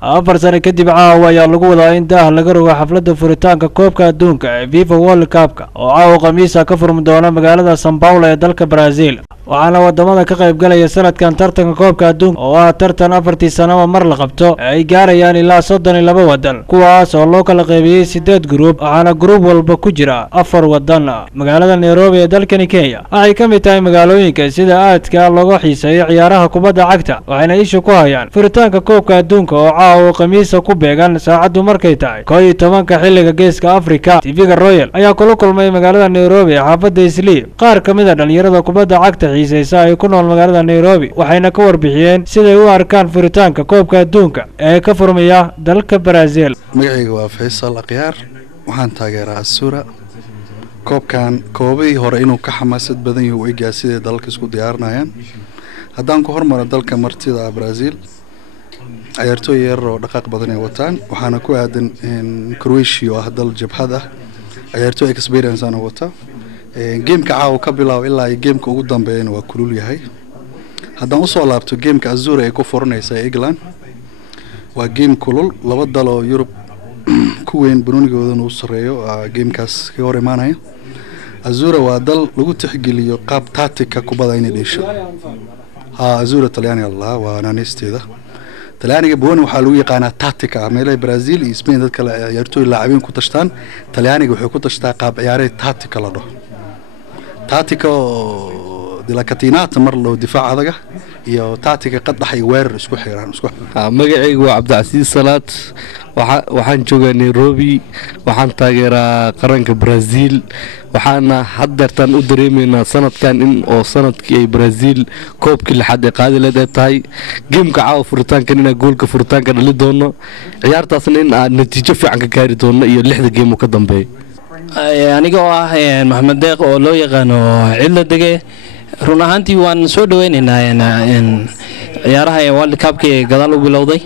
afar sano kadib caawa ayaa lagu wadaa in daah laga rogo xafladda furitaanka koobka adduunka ee FIFA World Cup oo caawa khamiisa ka furmi doona magaalada São Paulo ee dalka Brazil. waxaana wadamada ka qayb galaya sanadkan tartanka koobka adduunka oo ah tartan afartii sanaba mar la qabto ay gaarayaan ilaa 32 wadan kuwaas oo loo kala qaybiyay 8 group waxaana group walba ku jira 4 wadan. magaalada Nairobi ee dalkani Kenya waxay ka mid tahay magaalooyinka sida aadka looga xiiseeyo ciyaaraha kubadda cagta waxayna isha ku hayaan furitaanka koobka adduunka oo caawa khamiisa ku beegan saacadu markay tahay 11 xilliga geeska Afrika. TV-ga Royal ayaa kula kulmay magaalada Nairobi xaafadda Islii qaar ka mid ah dhalinyarada kubadda cagta ay ku nool magaalada Nairobi waxayna ka warbixiyeen siday u arkaan furitaanka koobka adduunka ee ka furmaya dalka Brazil. magacayga waa Faisal Aqyaar waxaan taageeraa Asura. koobkan koobii hore inuu ka xamaasad badan yahay way gaasiday dalka isku diyaarinayaan. haddaan ku hormaro dalka martida Brazil ciyaartooy yar oo dhaqaaq badan ay wataan waxaana ku aadan Croatia oo ah dal jabhad ah ciyaartooy experience aan wataa. geemka caawa ka bilaabo ilaa geemka ugu dambeeyana waa kulul yahay. haddaan usoo laabto geemka Azura ay ku furanaysa England waa geem kulul laba dal oo Yurub ku weyn banoonigoodana uu sareeyo geemkaas ka hor imaanaya. Azura waa dal lagu tixgeliyo qaab tactica kubadda inay dheesho. Azura Talyaani Allah waa naanisteeda Talyaaniga booni waxaa lagu yaqaanaa tactica meelay Brazil iyo Spain dadka ciyaartooy laacibin ku tashtaan. Talyaaniga wuxuu ku tashtaa qaab ciyaareed tactica la dhaho tactico de la catinata mar loo difaac adaga iyo tactica qadax iyo weerar isku xiran isku. magacaygu waa Cabdicasiis Salaad waxaan joogaa Nairobi waxaan taageeraa qaranka Brazil waxaana haddeertan u dareemeynaa sanadkan in oo sanadkii ay Brazil koobkii lixaad ee qaadi leedahay tahay. geemka caawa furitaankan inaa goolka furitaanka dhali doono ciyaartaasna in aan natiijo fiican ka gaari doono iyo 6 geem oo ka dambeeya. aniga oo ah Maxamed Deeq oo loo yaqaano Cidla Dege run ahaantii waan soo dhaweynaynaa ciyaaraha ee World Cup ee gadaal u bilowday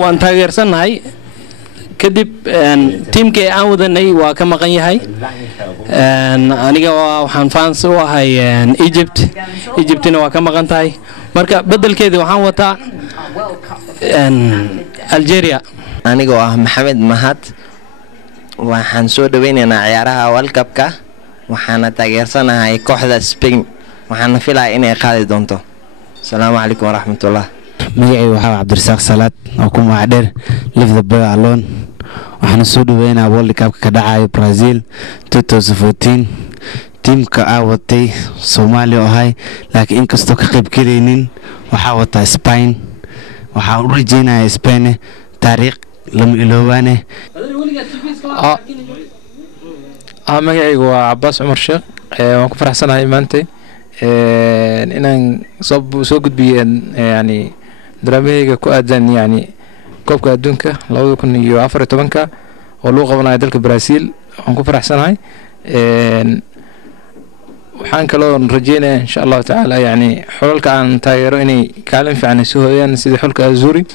waan taageersanahay kadib teamkii aan wadanay waa ka maqan yahay. aniga waxaan fans u ahay Egyptina waa ka maqan tahay marka bedelkeedii waxaan wataa Algeria. aniga oo ah Maxamed Mahad waxaan soo dhaweynaynaa ciyaaraha World Cup-ka waxaana taageersanahay kooxda Spain waxaana filayaa inay qaadi doonto. Assalaamu calaykum waraxmatullaah. magacaygu waa Cabdirasaaq Salaad oo ku magac dheer Live the Boy Alone waxaana soo dhaweynayaa World Cup-ka ka dhacayo Brazil 2014 teamka aawatay Soomaaliya oo ahay laakiin inkastoo ka qayb galaynin waxaa wataa Spain waxaa u rajeynayaa Spain taariikh lama iloobaane. magacaygu waa Cabbaas Cumar Sheekh waan ku faraxsanahay maanta inaan soo gudbiyeen yani daraamahayga ku aadan yani koobka adduunka 2014 oo lagu qabanayo dalka Brazil waan ku faraxsanahay. waxaan kaloo rajeynayaa insha Allah taala yani xulka aan taageero inay kaalin fiican soo hoyaan sida xulka Azuri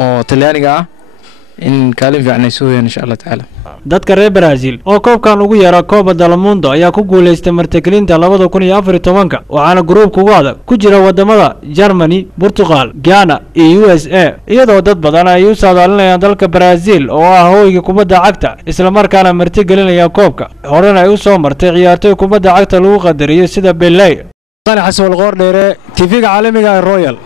oo Talyaaniga ah in kaalin fiican soo hoyaan insha Allah taala. dadka reer Brazil oo koobkan ugu yara Copa del Mundo ayaa ku guuleystay martigelinta 2014 waxaana groupka ugu adag ku jira wadamada Germany, Portugal, Ghana iyo USA iyadoo dad badan ay u saadaalinayaan dalka Brazil oo ah hooyga kubadda cagta isla markaana martigelinaya koobka horena ay u soo martay ciyaartooy kubadda cagta lagu qadariyo sida Pelé. Xasan Walqoor dheere TV-ga caalamiga ee Royal